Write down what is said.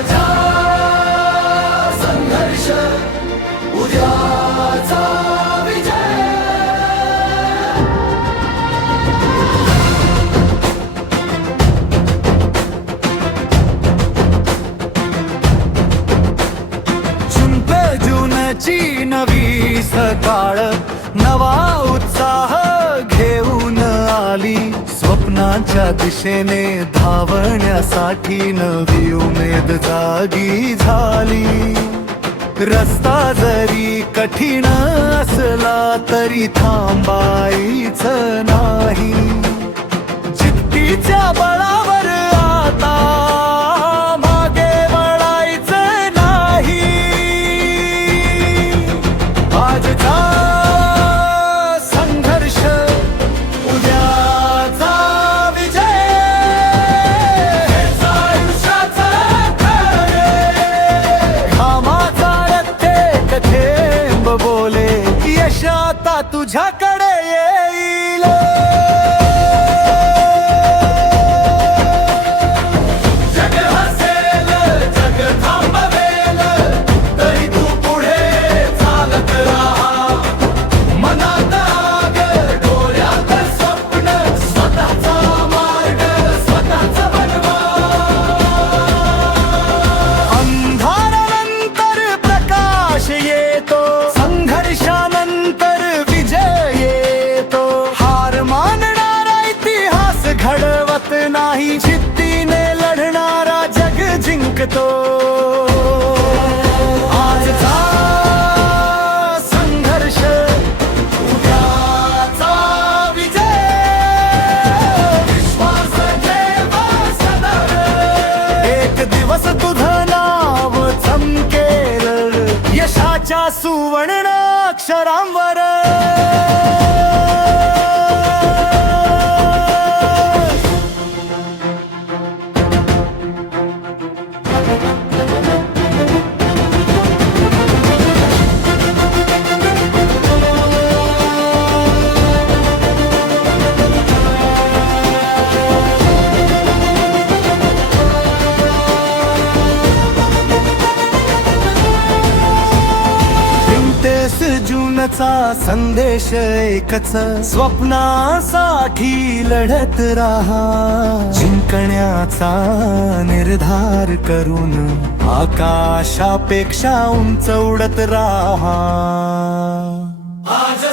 आजचा संघर्ष उद्याचा विजय. झुंप जूनची नवी सकाळ, नवा उत्साह घेऊन आली. स्वप्नांच्या दिशेने धावण्यासाठी नवी उमेद जागी झाली. रस्ता जरी कठीण असला तरी थांबायचं नाही. जिद्दीच्या बळावर आता मागे वळायचं नाही. आजचा संघर्ष उद्याचा विजय. हेच आयुष्याचं खरे. घामाचा प्रत्येक थेंब बोले, यश आता तुझ्याकडे येईल. जग हसेल, जग थांबवेल, तरी तू पुढे चालत राहा. मनात आग, डोळ्यात स्वप्न, स्वतःचा मार्ग, स्वतःचा बनवा. अंधारानंतर प्रकाश येतो, संघर्षानंतर विजय येतो. हार मानणारा इतिहास घडवत नाही, जिद्दीने लढणारा जग जिंकतो. आजचा संघर्ष उद्याचा विजय. विश्वास ठेवा सदैव. एक दिवस तुझं नाव चमकेल, यशाच्या सुवर्ण अक्षरांवर. जूनचा संदेश एकच, स्वप्नासाठी लढत राहा. जिंकण्याचा निर्धार करून आकाशापेक्षा उंच उडत राहा. आज